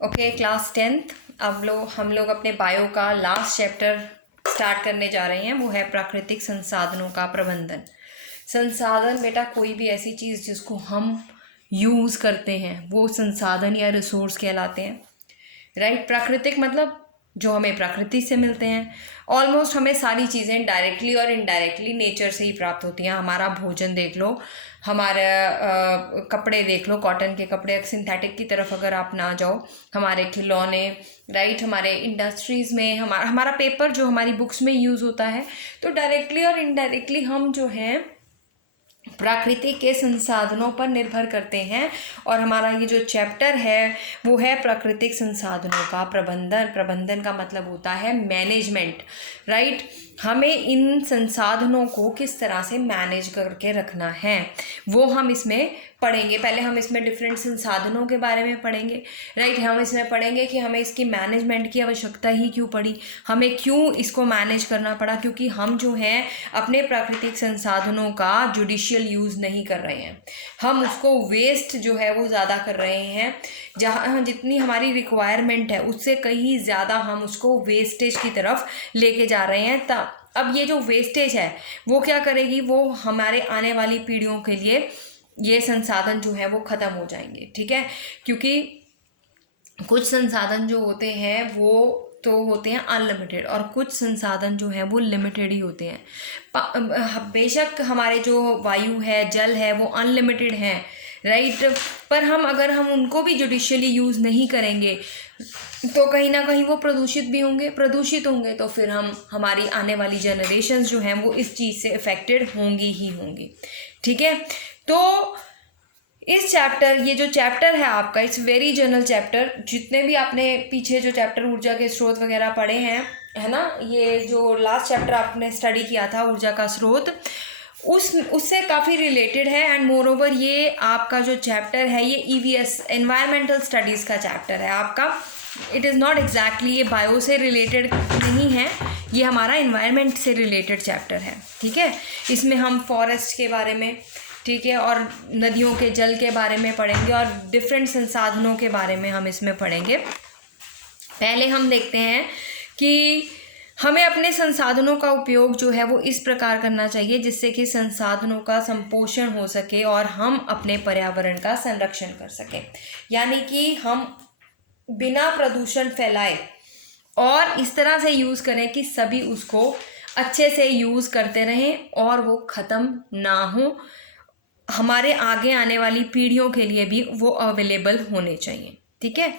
Okay, class 10th। अब हम लोग अपने बायो का लास्ट चैप्टर स्टार्ट करने जा रहे हैं। वो है प्राकृतिक संसाधनों का प्रबंधन। संसाधन बेटा कोई भी ऐसी चीज़ जिसको हम यूज़ करते हैं वो संसाधन या रिसोर्स कहलाते हैं। राइट। प्राकृतिक मतलब जो हमें प्रकृति से मिलते हैं। ऑलमोस्ट हमें सारी चीज़ें डायरेक्टली और इनडायरेक्टली नेचर से ही प्राप्त होती हैं। हमारा भोजन देख लो, हमारे कपड़े देख लो, कॉटन के कपड़े, सिंथेटिक की तरफ अगर आप ना जाओ, हमारे खिलौने, राइट, हमारे इंडस्ट्रीज़ में हमारा पेपर जो हमारी बुक्स में यूज़ होता है। तो डायरेक्टली और इनडायरेक्टली हम जो हैं प्रकृति के संसाधनों पर निर्भर करते हैं। और हमारा ये जो चैप्टर है वो है प्राकृतिक संसाधनों का प्रबंधन। प्रबंधन का मतलब होता है मैनेजमेंट। राइट। हमें इन संसाधनों को किस तरह से मैनेज करके रखना है वो हम इसमें पढ़ेंगे। पहले हम इसमें डिफरेंट संसाधनों के बारे में पढ़ेंगे। राइट। हम इसमें पढ़ेंगे कि हमें इसकी मैनेजमेंट की आवश्यकता ही क्यों पड़ी, हमें क्यों इसको मैनेज करना पड़ा, क्योंकि हम जो हैं अपने प्राकृतिक संसाधनों का जुडिशियल यूज़ नहीं कर रहे हैं। हम उसको वेस्ट जो है वो ज़्यादा कर रहे हैं। जहाँ जितनी हमारी रिक्वायरमेंट है उससे कहीं ज़्यादा हम उसको वेस्टेज की तरफ लेके जा रहे हैं। अब ये जो वेस्टेज है वो क्या करेगी, वो हमारे आने वाली पीढ़ियों के लिए ये संसाधन जो है वो ख़त्म हो जाएंगे। ठीक है। क्योंकि कुछ संसाधन जो होते हैं वो तो होते हैं अनलिमिटेड और कुछ संसाधन जो हैं वो लिमिटेड ही होते हैं। बेशक हमारे जो वायु है, जल है, वो अनलिमिटेड हैं। राइट। पर अगर हम उनको भी जुडिशियली यूज़ नहीं करेंगे तो कहीं ना कहीं वो प्रदूषित भी होंगे। प्रदूषित होंगे तो फिर हमारी आने वाली जनरेशन्स जो हैं वो इस चीज़ से अफेक्टेड होंगी ही होंगी। ठीक है। तो इस चैप्टर, ये जो चैप्टर है आपका, इट्स वेरी जनरल चैप्टर। जितने भी आपने पीछे जो चैप्टर ऊर्जा के स्रोत वगैरह पढ़े हैं, है ना, ये जो लास्ट चैप्टर आपने स्टडी किया था ऊर्जा का स्रोत, उससे काफ़ी रिलेटेड है। एंड मोर ओवर ये आपका जो चैप्टर है ये EVS एनवायरमेंटल स्टडीज़ का चैप्टर है आपका। इट इज़ नॉट एग्जैक्टली ये बायो से रिलेटेड नहीं है, ये हमारा एनवायरमेंट से रिलेटेड चैप्टर है। ठीक है। इसमें हम फॉरेस्ट के बारे में, ठीक है, और नदियों के जल के बारे में पढ़ेंगे और डिफरेंट संसाधनों के बारे में हम इसमें पढ़ेंगे। पहले हम देखते हैं कि हमें अपने संसाधनों का उपयोग जो है वो इस प्रकार करना चाहिए जिससे कि संसाधनों का संपोषण हो सके और हम अपने पर्यावरण का संरक्षण कर सकें। यानी कि हम बिना प्रदूषण फैलाए और इस तरह से यूज़ करें कि सभी उसको अच्छे से यूज़ करते रहें और वो ख़त्म ना हो। हमारे आगे आने वाली पीढ़ियों के लिए भी वो अवेलेबल होने चाहिए। ठीक है।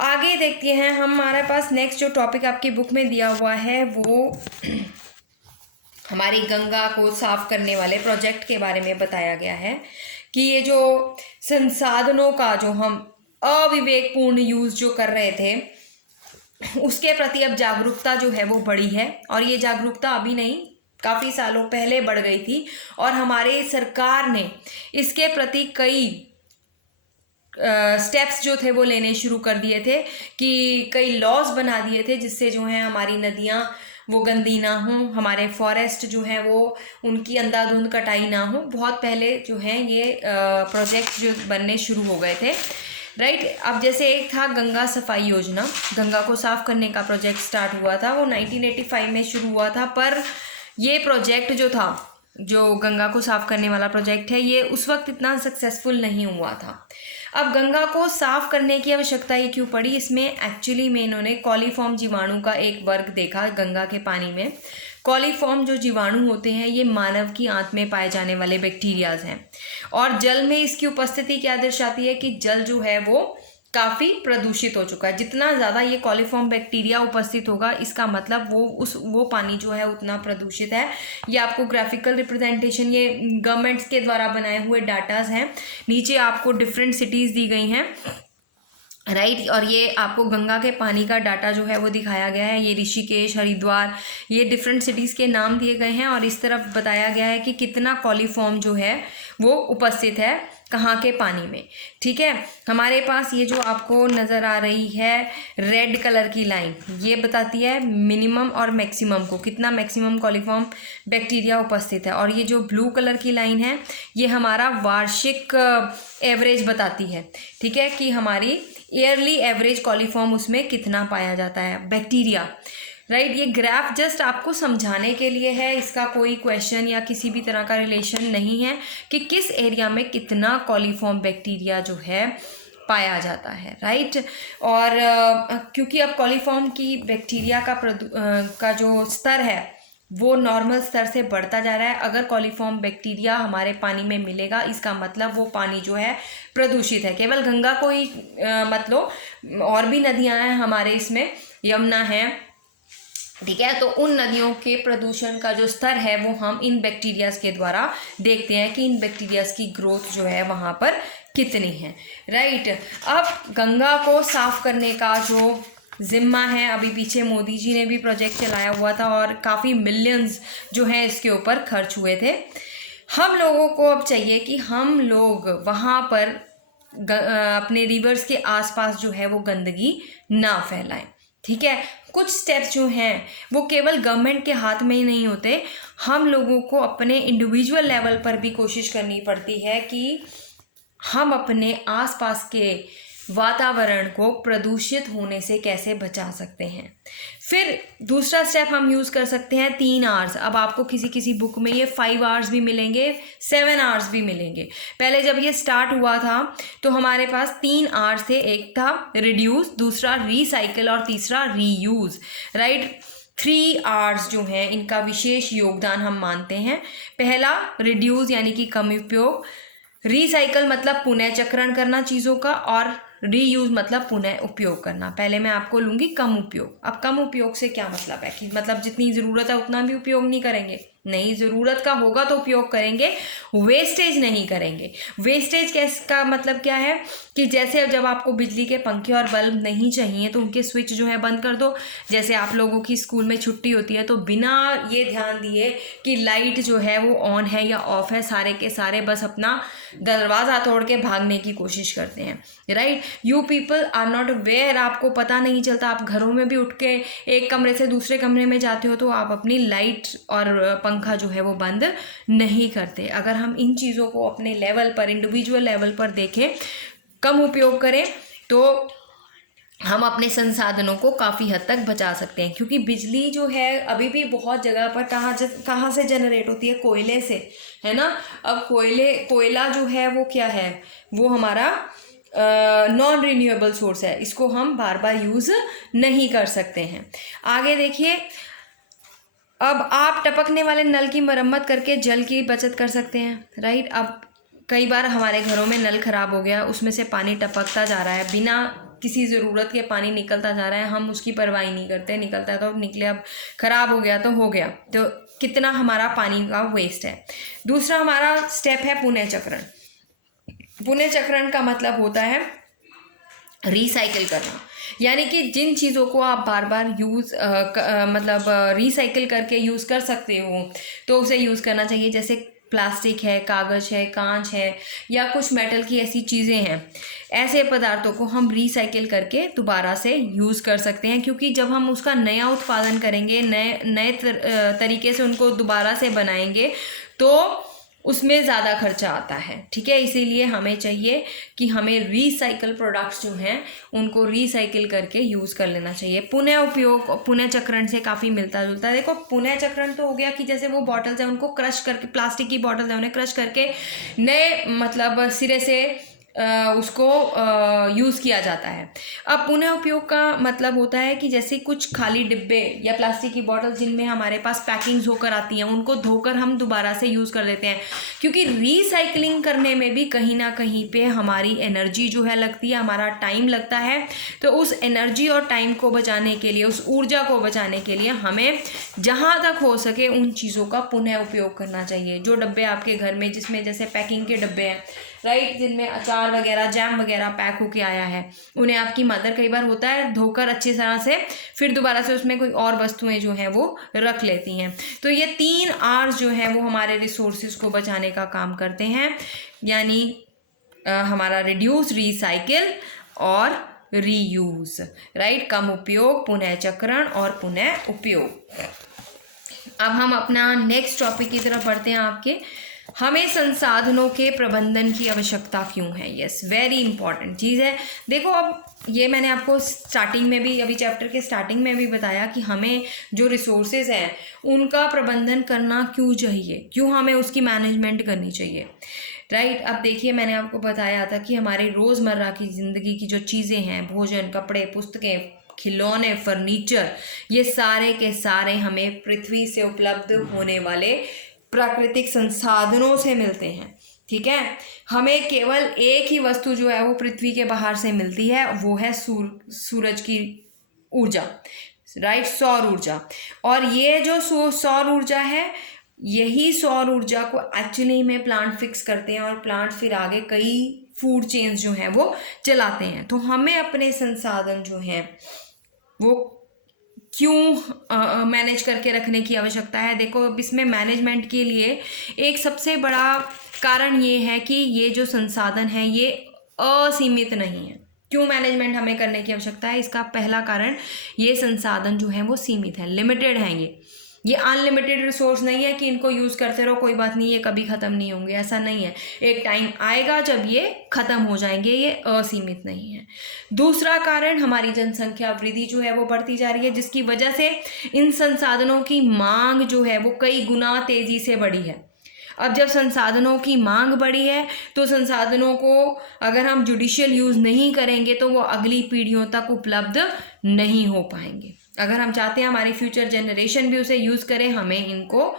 आगे देखते हैं, हमारे पास नेक्स्ट जो टॉपिक आपकी बुक में दिया हुआ है वो हमारी गंगा को साफ करने वाले प्रोजेक्ट के बारे में बताया गया है कि ये जो संसाधनों का जो हम अविवेकपूर्ण यूज़ जो कर रहे थे उसके प्रति अब जागरूकता जो है वो बढ़ी है। और ये जागरूकता अभी नहीं, काफ़ी सालों पहले बढ़ गई थी और हमारे सरकार ने इसके प्रति कई स्टेप्स जो थे वो लेने शुरू कर दिए थे कि कई लॉज बना दिए थे जिससे जो है हमारी नदियाँ वो गंदी ना हों, हमारे फॉरेस्ट जो हैं वो उनकी अंधाधुंध कटाई ना हो। बहुत पहले जो हैं ये प्रोजेक्ट जो बनने शुरू हो गए थे। राइट। अब जैसे एक था गंगा सफाई योजना, गंगा को साफ करने का प्रोजेक्ट स्टार्ट हुआ था, वो 1985 में शुरू हुआ था। पर ये प्रोजेक्ट जो था, जो गंगा को साफ करने वाला प्रोजेक्ट है, ये उस वक्त इतना सक्सेसफुल नहीं हुआ था। अब गंगा को साफ करने की आवश्यकता ही क्यों पड़ी, इसमें एक्चुअली में इन्होंने कॉलीफॉर्म जीवाणु का एक वर्ग देखा गंगा के पानी में। कॉलीफॉर्म जो जीवाणु होते हैं ये मानव की आंत में पाए जाने वाले बैक्टीरियाज हैं और जल में इसकी उपस्थिति क्या दर्शाती है कि जल जो है वो काफ़ी प्रदूषित हो चुका है। जितना ज़्यादा ये कॉलीफॉर्म बैक्टीरिया उपस्थित होगा इसका मतलब वो पानी जो है उतना प्रदूषित है। ये आपको ग्राफिकल रिप्रेजेंटेशन, ये गवर्नमेंट्स के द्वारा बनाए हुए डाटाज हैं। नीचे आपको डिफरेंट सिटीज़ दी गई हैं। राइट। और ये आपको गंगा के पानी का डाटा जो है वो दिखाया गया है। ये ऋषिकेश, हरिद्वार, ये डिफरेंट सिटीज़ के नाम दिए गए हैं और इस तरफ बताया गया है कि कितना कॉलीफॉर्म जो है वो उपस्थित है कहाँ के पानी में। ठीक है। हमारे पास ये जो आपको नज़र आ रही है रेड कलर की लाइन, ये बताती है मिनिमम और मैक्सिमम को, कितना मैक्सिमम कॉलीफॉर्म बैक्टीरिया उपस्थित है। और ये जो ब्लू कलर की लाइन है ये हमारा वार्षिक एवरेज बताती है। ठीक है, कि हमारी ईयरली एवरेज कॉलीफॉर्म उसमें कितना पाया जाता है, बैक्टीरिया, राइट। ये ग्राफ जस्ट आपको समझाने के लिए है, इसका कोई क्वेश्चन या किसी भी तरह का रिलेशन नहीं है कि किस एरिया में कितना कॉलीफॉर्म बैक्टीरिया जो है पाया जाता है, राइट। और क्योंकि अब कॉलीफॉर्म की बैक्टीरिया का जो स्तर है वो नॉर्मल स्तर से बढ़ता जा रहा है। अगर कॉलीफॉर्म बैक्टीरिया हमारे पानी में मिलेगा, इसका मतलब वो पानी जो है प्रदूषित है। केवल गंगा को ही मत लो, और भी नदियां हैं हमारे इसमें, यमुना है, ठीक है। तो उन नदियों के प्रदूषण का जो स्तर है वो हम इन बैक्टीरियाज के द्वारा देखते हैं कि इन बैक्टीरियाज की ग्रोथ जो है वहाँ पर कितनी है, राइट। अब गंगा को साफ करने का जो जिम्मा है, अभी पीछे मोदी जी ने भी प्रोजेक्ट चलाया हुआ था और काफ़ी मिलियंस जो है इसके ऊपर खर्च हुए थे। हम लोगों को अब चाहिए कि हम लोग वहाँ पर अपने रिवर्स के आसपास जो है वो गंदगी ना फैलाएं, ठीक है। कुछ स्टेप्स जो हैं वो केवल गवर्नमेंट के हाथ में ही नहीं होते, हम लोगों को अपने इंडिविजुअल लेवल पर भी कोशिश करनी पड़ती है कि हम अपने आसपास के वातावरण को प्रदूषित होने से कैसे बचा सकते हैं। फिर दूसरा स्टेप हम यूज़ कर सकते हैं 3 आवर्स। अब आपको किसी बुक में ये 5 आवर्स भी मिलेंगे, 7 आवर्स भी मिलेंगे। पहले जब ये स्टार्ट हुआ था तो हमारे पास 3 आवर्स थे, एक था रिड्यूस, दूसरा रीसाइकिल और तीसरा रीयूज़, राइट। 3 आवर्स जो हैं इनका विशेष योगदान हम मानते हैं। पहला रिड्यूस यानी कि कम उपयोग, रीसाइकिल मतलब पुनः चक्रण करना चीज़ों का, और रीयूज़ मतलब पुनः उपयोग करना। पहले मैं आपको लूँगी कम उपयोग। अब कम उपयोग से क्या मतलब है कि मतलब जितनी ज़रूरत है उतना भी उपयोग नहीं करेंगे, नहीं, ज़रूरत का होगा तो उपयोग करेंगे, वेस्टेज नहीं करेंगे। वेस्टेज का मतलब क्या है कि जैसे अब जब आपको बिजली के पंखे और बल्ब नहीं चाहिए तो उनके स्विच जो है बंद कर दो। जैसे आप लोगों की स्कूल में छुट्टी होती है तो बिना ये ध्यान दिए कि लाइट जो है वो ऑन है या ऑफ है, सारे के सारे बस अपना दरवाज़ा तोड़ के भागने की कोशिश करते हैं, right. You people are not aware, आपको पता नहीं चलता। आप घरों में भी उठ के एक कमरे से दूसरे कमरे में जाते हो तो आप अपनी लाइट और पंखा जो है वो बंद नहीं करते। अगर हम इन चीज़ों को अपने लेवल पर, इंडिविजुअल लेवल पर देखें, कम उपयोग करें तो हम अपने संसाधनों को काफ़ी हद तक बचा सकते हैं। क्योंकि बिजली जो है अभी भी बहुत जगह पर कहाँ से जनरेट होती है, कोयले से, है ना। अब कोयला जो है वो क्या है, वो हमारा नॉन रिन्यूएबल सोर्स है, इसको हम बार बार यूज़ नहीं कर सकते हैं। आगे देखिए, अब आप टपकने वाले नल की मरम्मत करके जल की बचत कर सकते हैं, राइट। अब कई बार हमारे घरों में नल ख़राब हो गया, उसमें से पानी टपकता जा रहा है, बिना किसी ज़रूरत के पानी निकलता जा रहा है, हम उसकी परवाही नहीं करते, निकलता है तो निकले, अब ख़राब हो गया तो हो गया, तो कितना हमारा पानी का वेस्ट है। दूसरा हमारा स्टेप है पुनः चक्रण। पुनः चक्रण का मतलब होता है रीसाइकिल करना, यानी कि जिन चीज़ों को आप बार बार मतलब रीसाइकिल करके यूज़ कर सकते हो तो उसे यूज़ करना चाहिए। जैसे प्लास्टिक है, कागज़ है, कांच है, या कुछ मेटल की ऐसी चीज़ें हैं, ऐसे पदार्थों को हम रीसाइकिल करके दोबारा से यूज़ कर सकते हैं। क्योंकि जब हम उसका नया उत्पादन करेंगे, नए तरीके से उनको दोबारा से बनाएंगे तो उसमें ज़्यादा खर्चा आता है, ठीक है। इसीलिए हमें चाहिए कि हमें रीसाइकल प्रोडक्ट्स जो हैं उनको रीसाइकिल करके यूज़ कर लेना चाहिए। पुनः उपयोग पुनः चक्रण से काफ़ी मिलता जुलता है। देखो, पुनः चक्रण तो हो गया कि जैसे वो बॉटल्स हैं उनको क्रश करके, प्लास्टिक की बॉटल्स हैं उन्हें क्रश करके नए मतलब सिरे से उसको यूज़ किया जाता है। अब पुनः उपयोग का मतलब होता है कि जैसे कुछ खाली डिब्बे या प्लास्टिक की बॉटल जिनमें हमारे पास पैकिंग्स होकर आती हैं, उनको धोकर हम दोबारा से यूज़ कर देते हैं। क्योंकि रीसाइक्लिंग करने में भी कहीं ना कहीं पे हमारी एनर्जी जो है लगती है, हमारा टाइम लगता है। तो उस एनर्जी और टाइम को बचाने के लिए, उस ऊर्जा को बचाने के लिए हमें जहाँ तक हो सके उन चीज़ों का पुनः उपयोग करना चाहिए। जो डब्बे आपके घर में, जिसमें जैसे पैकिंग के डब्बे हैं, राइट, जिनमें अचार वगैरह, जैम वगैरह पैक होके आया है, उन्हें आपकी मदर कई बार होता है धोकर अच्छी तरह से फिर दोबारा से उसमें कोई और वस्तुएं जो हैं वो रख लेती हैं। तो ये 3 आवर्स जो हैं वो हमारे रिसोर्सेज को बचाने का काम करते हैं, यानी हमारा रिड्यूस, रीसाइकिल और रीयूज़, राइट। कम उपयोग, पुनः चक्रण और पुनः उपयोग। अब हम अपना नेक्स्ट टॉपिक की तरफ बढ़ते हैं आपके। हमें संसाधनों के प्रबंधन की आवश्यकता क्यों है? यस, वेरी इंपॉर्टेंट चीज़ है। देखो, अब ये मैंने आपको स्टार्टिंग में भी, अभी चैप्टर के स्टार्टिंग में भी बताया कि हमें जो रिसोर्सेज हैं उनका प्रबंधन करना क्यों चाहिए, क्यों हमें उसकी मैनेजमेंट करनी चाहिए, राइट। अब देखिए, मैंने आपको बताया था कि हमारी रोज़मर्रा की ज़िंदगी की जो चीज़ें हैं, भोजन, कपड़े, पुस्तकें, खिलौने, फर्नीचर, ये सारे के सारे हमें पृथ्वी से उपलब्ध होने वाले प्राकृतिक संसाधनों से मिलते हैं, ठीक है। हमें केवल एक ही वस्तु जो है वो पृथ्वी के बाहर से मिलती है, वो है सूरज की ऊर्जा, राइट, सौर ऊर्जा। और ये जो सौर ऊर्जा है, यही सौर ऊर्जा को एक्चुअली में प्लांट फिक्स करते हैं और प्लांट फिर आगे कई फूड चेन्स जो हैं वो चलाते हैं। तो हमें अपने संसाधन जो हैं वो क्यों मैनेज करके रखने की आवश्यकता है? देखो, अब इसमें मैनेजमेंट के लिए एक सबसे बड़ा कारण ये है कि ये जो संसाधन है ये असीमित नहीं है। क्यों मैनेजमेंट हमें करने की आवश्यकता है? इसका पहला कारण, ये संसाधन जो हैं वो सीमित है, लिमिटेड हैं। ये अनलिमिटेड रिसोर्स नहीं है कि इनको यूज़ करते रहो, कोई बात नहीं, ये कभी ख़त्म नहीं होंगे, ऐसा नहीं है। एक टाइम आएगा जब ये ख़त्म हो जाएंगे, ये असीमित नहीं है। दूसरा कारण, हमारी जनसंख्या वृद्धि जो है वो बढ़ती जा रही है, जिसकी वजह से इन संसाधनों की मांग जो है वो कई गुना तेज़ी से बढ़ी है। अब जब संसाधनों की मांग बढ़ी है तो संसाधनों को अगर हम जुडिशियल यूज़ नहीं करेंगे तो वो अगली पीढ़ियों तक उपलब्ध नहीं हो पाएंगे। अगर हम चाहते हैं हमारी फ्यूचर जनरेशन भी उसे यूज़ करे, हमें इनको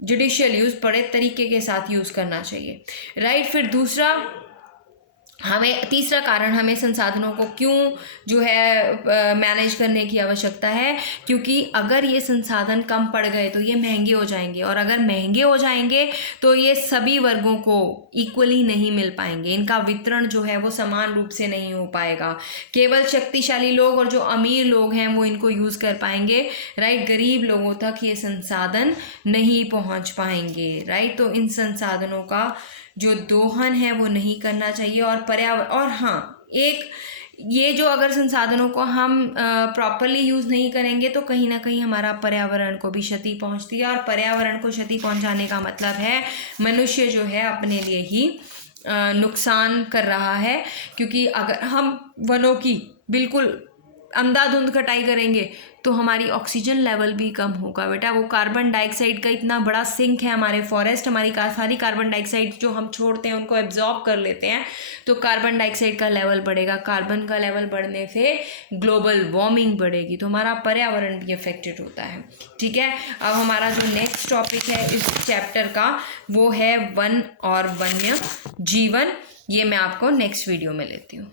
जुडिशियल यूज़ बड़े तरीके के साथ यूज़ करना चाहिए, राइट। फिर दूसरा, तीसरा कारण, हमें संसाधनों को क्यों जो है मैनेज करने की आवश्यकता है, क्योंकि अगर ये संसाधन कम पड़ गए तो ये महंगे हो जाएंगे, और अगर महंगे हो जाएंगे तो ये सभी वर्गों को इक्वली नहीं मिल पाएंगे, इनका वितरण जो है वो समान रूप से नहीं हो पाएगा। केवल शक्तिशाली लोग और जो अमीर लोग हैं वो इनको यूज़ कर पाएंगे, राइट। गरीब लोगों तक ये संसाधन नहीं पहुँच पाएंगे, राइट। तो इन संसाधनों का जो दोहन है वो नहीं करना चाहिए। और और हाँ, एक ये जो अगर संसाधनों को हम प्रॉपरली यूज़ नहीं करेंगे तो कहीं ना कहीं हमारा पर्यावरण को भी क्षति पहुंचती है, और पर्यावरण को क्षति पहुंचाने का मतलब है मनुष्य जो है अपने लिए ही नुकसान कर रहा है। क्योंकि अगर हम वनों की बिल्कुल अंधाधुंध कटाई करेंगे तो हमारी ऑक्सीजन लेवल भी कम होगा बेटा। वो कार्बन डाइऑक्साइड का इतना बड़ा सिंक है हमारे फॉरेस्ट, हमारी सारी कार्बन डाइऑक्साइड जो हम छोड़ते हैं उनको एब्जॉर्ब कर लेते हैं, तो कार्बन डाइऑक्साइड का लेवल बढ़ेगा। कार्बन का लेवल बढ़ने से ग्लोबल वार्मिंग बढ़ेगी, तो हमारा पर्यावरण भी अफेक्टेड होता है, ठीक है। अब हमारा जो नेक्स्ट टॉपिक है इस चैप्टर का वो है वन और वन्य जीवन। ये मैं आपको नेक्स्ट वीडियो में लेती हूँ।